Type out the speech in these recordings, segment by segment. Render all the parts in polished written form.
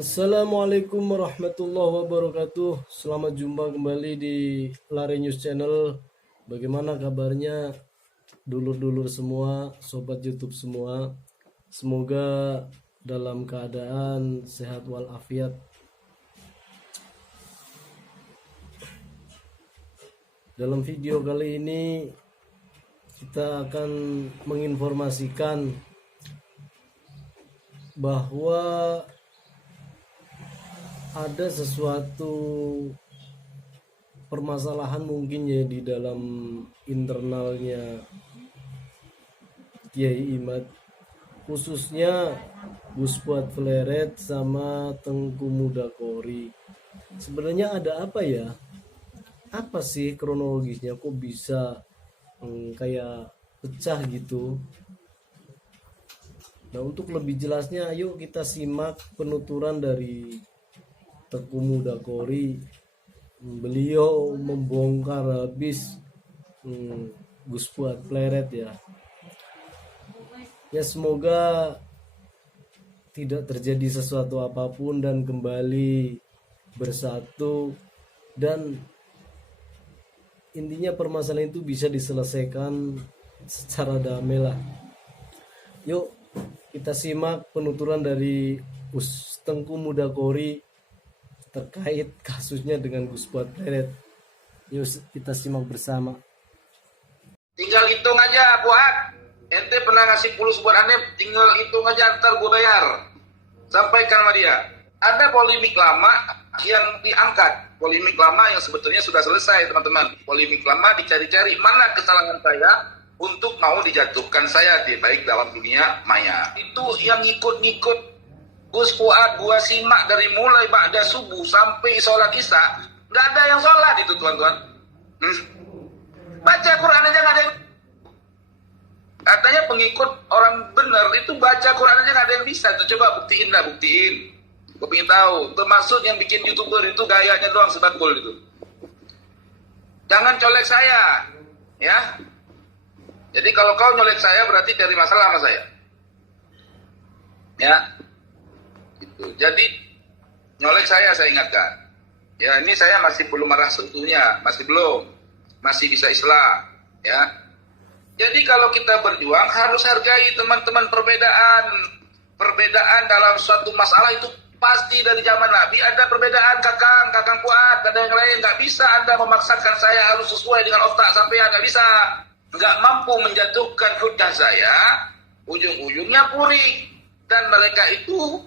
Assalamualaikum warahmatullahi wabarakatuh. Selamat jumpa kembali di Lare News Channel. Bagaimana kabarnya dulur-dulur semua, sobat YouTube semua? Semoga dalam keadaan sehat walafiat. Dalam video kali ini kita akan menginformasikan bahwa ada sesuatu permasalahan mungkin ya di dalam internalnya Kiai Imad, khususnya Gus Fuad Fleret sama Tengku Mudakori. Sebenarnya ada apa ya? Apa sih kronologisnya kok bisa kayak pecah gitu? Nah, untuk lebih jelasnya ayo kita simak penuturan dari Tengku Mudakori. Beliau membongkar habis Gus Fuad Fleret ya. Ya semoga tidak terjadi sesuatu apapun dan kembali bersatu, dan intinya permasalahan itu bisa diselesaikan secara damai lah. Yuk kita simak penuturan dari Tengku Mudakori terkait kasusnya dengan Gus Fuad Fleret. Yuk kita simak bersama. Tinggal hitung aja buat ente pernah ngasih pulus buat aneh, tinggal hitung aja ntar gue bayar. Sampaikan sama dia. Ada polemik lama yang diangkat, polemik lama yang sebetulnya sudah selesai teman-teman. Polemik lama dicari-cari mana kesalahan saya untuk mau dijatuhkan saya di baik dalam dunia maya. Itu yang ngikut-ngikut Gus Fuad gua simak dari mulai ba'da subuh sampai sholat isya, nggak ada yang sholat itu tuan-tuan. Baca Quran aja nggak ada yang, katanya pengikut orang benar itu baca Quran aja nggak ada yang bisa. Tuh coba buktiin dah, buktiin. Gue pengen tahu. Termasuk yang bikin YouTuber itu gayanya doang sebetul itu. Jangan colek saya, ya. Jadi kalau kau nyolek saya berarti cari masalah sama saya, ya. Gitu. Jadi nyolek saya ingatkan. Ya ini saya masih belum marah seutuhnya, masih bisa islah, ya. Jadi kalau kita berjuang harus hargai teman-teman perbedaan dalam suatu masalah itu pasti. Dari zaman Nabi ada perbedaan kakang Fuad, ada yang lain. Nggak bisa Anda memaksakan saya harus sesuai dengan otak sampai nggak bisa. Nggak mampu menjatuhkan hujah saya, ujung-ujungnya puri. Dan mereka itu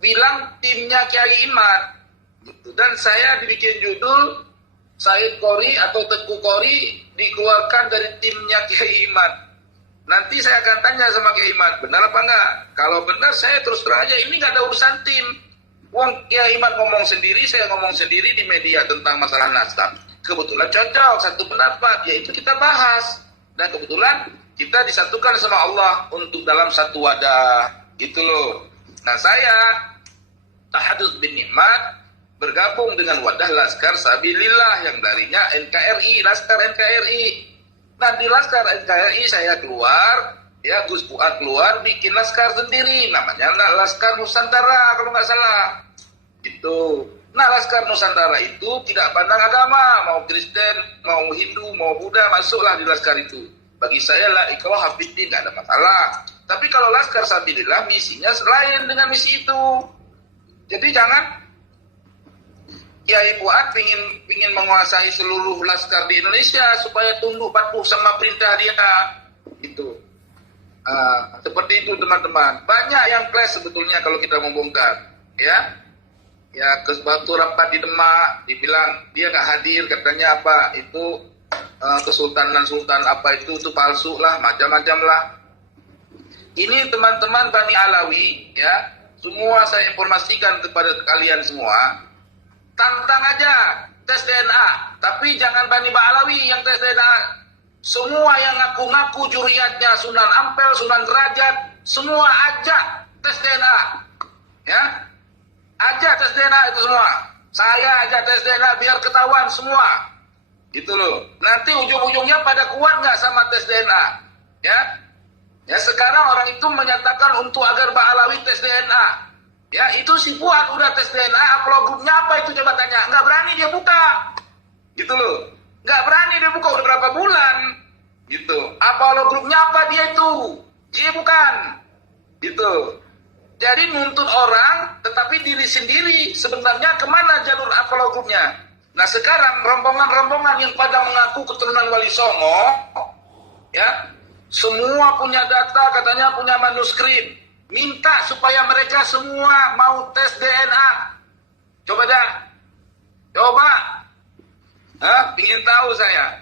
bilang timnya Kiai Imad gitu. Dan saya dibikin judul Said Qori atau Tengku Qori dikeluarkan dari timnya Kiai Imad. Nanti saya akan tanya sama Kiai Imad, benar apa enggak? Kalau benar saya terus terang aja, ini nggak ada urusan tim. Wong Kiai Imad ngomong sendiri, saya ngomong sendiri di media tentang masalah nasab. Kebetulan cocok satu pendapat, yaitu kita bahas. Dan kebetulan kita disatukan sama Allah untuk dalam satu wadah. Gitu loh. Nah saya Tahadus bin Nikmat bergabung dengan wadah Laskar Sabilillah yang darinya NKRI, Laskar NKRI. Nah di Laskar NKRI saya keluar, ya Gus Fuad keluar bikin Laskar sendiri, namanya Laskar Nusantara kalau nggak salah. Gitu. Nah Laskar Nusantara itu tidak pandang agama, mau Kristen, mau Hindu, mau Buddha, masuklah di Laskar itu. Bagi saya la ikraha fiddin, nggak ada masalah. Tapi kalau Laskar Sabilillah misinya lain dengan misi itu. Jadi jangan Kiai Fuad pingin menguasai seluruh laskar di Indonesia supaya tunduk patuh sama perintah dia. Gitu. Seperti itu teman-teman. Banyak yang clash sebetulnya kalau kita membongkar, ya. Ya ke suatu rapat di Demak dibilang dia nggak hadir, katanya apa itu kesultanan sultan apa itu palsu lah, macam-macam lah. Ini teman-teman Bani Alawi, ya, semua saya informasikan kepada kalian semua. Tantang aja tes DNA, tapi jangan Bani Alawi yang tes DNA. Semua yang ngaku-ngaku juriyatnya Sunan Ampel, Sunan Derajat, semua ajak tes DNA, ya. Aja tes DNA itu semua. Saya aja tes DNA biar ketahuan semua. Gitu loh. Nanti ujung-ujungnya pada kuat nggak sama tes DNA, ya? Ya sekarang orang itu menyatakan untuk agar Pak Alawi tes DNA. Ya, itu si Fuad udah tes DNA, upload grupnya apa itu coba tanya. Nggak berani dia buka. Gitu loh. Nggak berani dia buka udah berapa bulan. Gitu. Upload grupnya apa dia itu? Dia bukan. Gitu. Jadi nuntut orang, tetapi diri sendiri sebenarnya kemana jalur upload grupnya. Nah sekarang rombongan-rombongan yang pada mengaku keturunan Wali Songo, ya, semua punya data, katanya punya manuskrip. Minta supaya mereka semua mau tes DNA. Coba dah. Coba. Ingin tahu saya.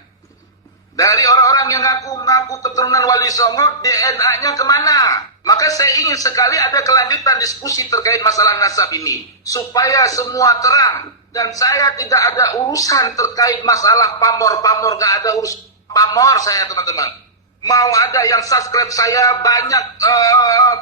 Dari orang-orang yang mengaku keturunan Wali Songo, DNA-nya kemana? Maka saya ingin sekali ada kelanjutan diskusi terkait masalah nasab ini. Supaya semua terang. Dan saya tidak ada urusan terkait masalah pamor-pamor. Gak ada urusan pamor saya teman-teman. Mau ada yang subscribe saya, banyak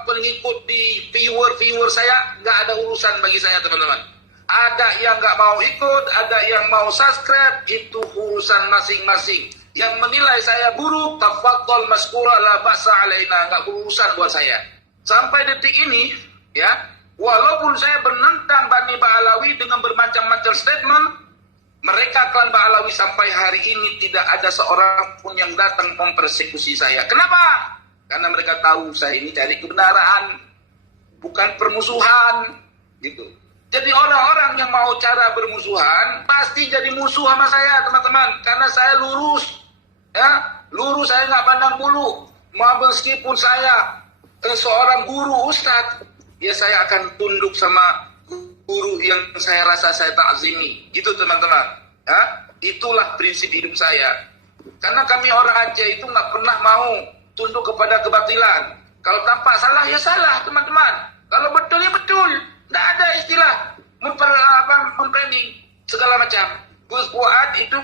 pengikut di viewer saya, nggak ada urusan bagi saya teman-teman. Ada yang nggak mau ikut, ada yang mau subscribe, itu urusan masing-masing. Yang menilai saya buruk, tafadhol maskura la ba'sa alaina, nggak berurusan buat saya. Sampai detik ini, ya, walaupun saya menentang Bani Ba'alawi dengan bermacam-macam statement, mereka klan Ba'alawi sampai hari ini tidak ada seorang pun yang datang mempersekusi saya. Kenapa? Karena mereka tahu saya ini cari kebenaran, bukan permusuhan, gitu. Jadi orang-orang yang mau cara bermusuhan pasti jadi musuh sama saya, teman-teman. Karena saya lurus, ya, lurus, saya nggak pandang bulu. Meskipun saya seorang guru ustadz, ya saya akan tunduk sama guru yang saya rasa saya takzimi. Gitu teman-teman. Ya, itulah prinsip hidup saya. Karena kami orang Aceh itu nggak pernah mau tunduk kepada kebatilan. Kalau tampak salah ya salah teman-teman. Kalau betul ya betul. Nggak ada istilah memframing segala macam. Gus Fuad itu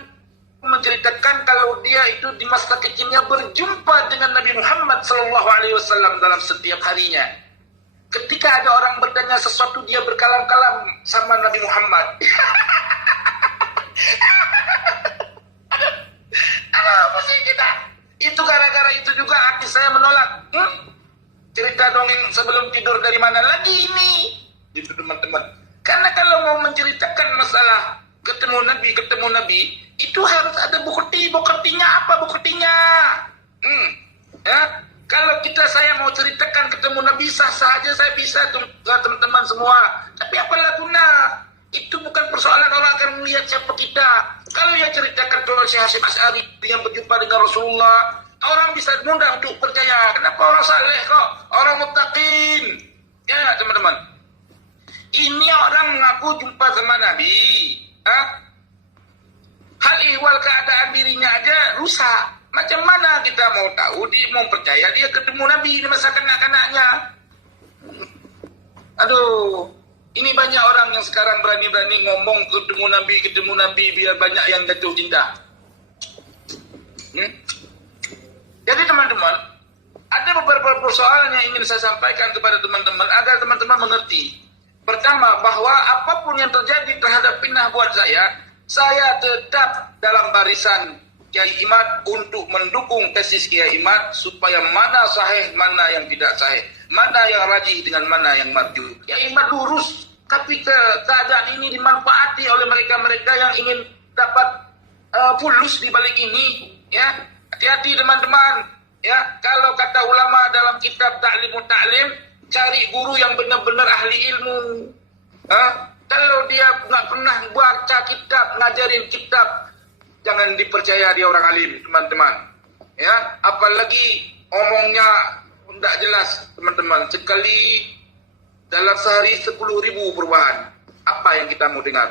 menceritakan kalau dia itu di masa kecilnya berjumpa dengan Nabi Muhammad SAW dalam setiap harinya. Ketika ada orang bertanya sesuatu, dia berkalam-kalam sama Nabi Muhammad. Aduh, pusing kita. Itu gara-gara itu juga hati saya menolak. Cerita dongeng sebelum tidur dari mana lagi ini? Itu teman-teman. Karena kalau mau menceritakan masalah ketemu Nabi, itu harus ada buktinya apa buktinya? Ya. Kalau saya mau ceritakan ketemu Nabi sah-sah aja saya bisa teman-teman semua. Tapi apalah guna? Itu bukan persoalan orang akan melihat siapa kita. Kalau yang ceritakan tentang Syekh Hasyim Asy'ari yang berjumpa dengan Rasulullah, orang bisa mudah untuk percaya. Kenapa orang saleh kok? Orang muttaqin. Ya teman-teman. Ini orang mengaku jumpa sama Nabi. Hal ihwal keadaan dirinya aja rusak. Macam mana kita mau tahu, dia mau percaya dia ketemu Nabi di masa kanak-kanaknya? Aduh, ini banyak orang yang sekarang berani-berani ngomong ketemu Nabi biar banyak yang jatuh cinta. Jadi teman-teman, ada beberapa persoalan yang ingin saya sampaikan kepada teman-teman agar teman-teman mengerti. Pertama, bahwa apapun yang terjadi terhadap Pindah buat saya tetap dalam barisan Kiai Imad untuk mendukung tesis Kiai Imad supaya mana sahih, mana yang tidak sahih, mana yang rajih dengan mana yang marjuh. Kiai Imad lurus, tapi keadaan ini dimanfaati oleh mereka-mereka yang ingin dapat fulus di balik ini. Ya, hati-hati teman-teman. Ya, kalau kata ulama dalam kitab Ta'limut Ta'lim, cari guru yang benar-benar ahli ilmu. Kalau dia nggak pernah baca kitab, ngajarin kitab, jangan dipercaya dia orang alim, teman-teman. Ya, apalagi omongnya tidak jelas, teman-teman. Sekali dalam sehari 10.000 perubahan. Apa yang kita mau dengar?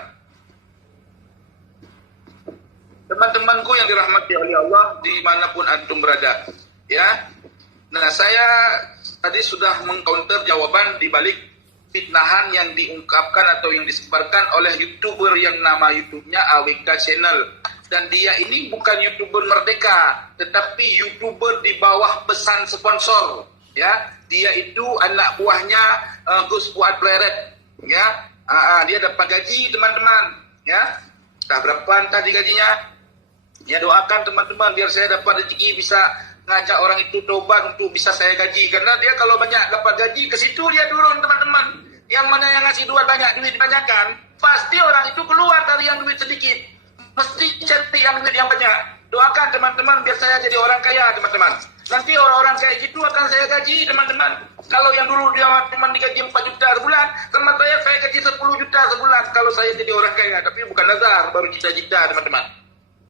Teman-temanku yang dirahmati oleh Allah, dimanapun antum berada. Ya, nah saya tadi sudah mengcounter jawaban di balik fitnahan yang diungkapkan atau yang disebarkan oleh YouTuber yang nama YouTube-nya AWK Channel. Dan dia ini bukan YouTuber merdeka, tetapi YouTuber di bawah pesan sponsor. Ya, dia itu anak buahnya Gus Fuad Pleret. Ya, dia dapat gaji teman-teman. Ya, entah berapa tadi gajinya. Ya, doakan teman-teman biar saya dapat rezeki bisa ngajak orang itu tobat untuk bisa saya gaji. Karena dia kalau banyak dapat gaji ke situ dia turun teman-teman. Yang mana yang ngasih duit banyak, duit banyakkan, pasti orang itu keluar dari yang duit sedikit. Mesti cari yang duit yang banyak. Doakan teman-teman biar saya jadi orang kaya, teman-teman. Nanti orang-orang kayak gitu akan saya gaji, teman-teman. Kalau yang dulu dia cuma digaji 4 juta sebulan, teman saya gaji 10 juta sebulan kalau saya jadi orang kaya. Tapi bukan nazar, baru cita-cita, teman-teman.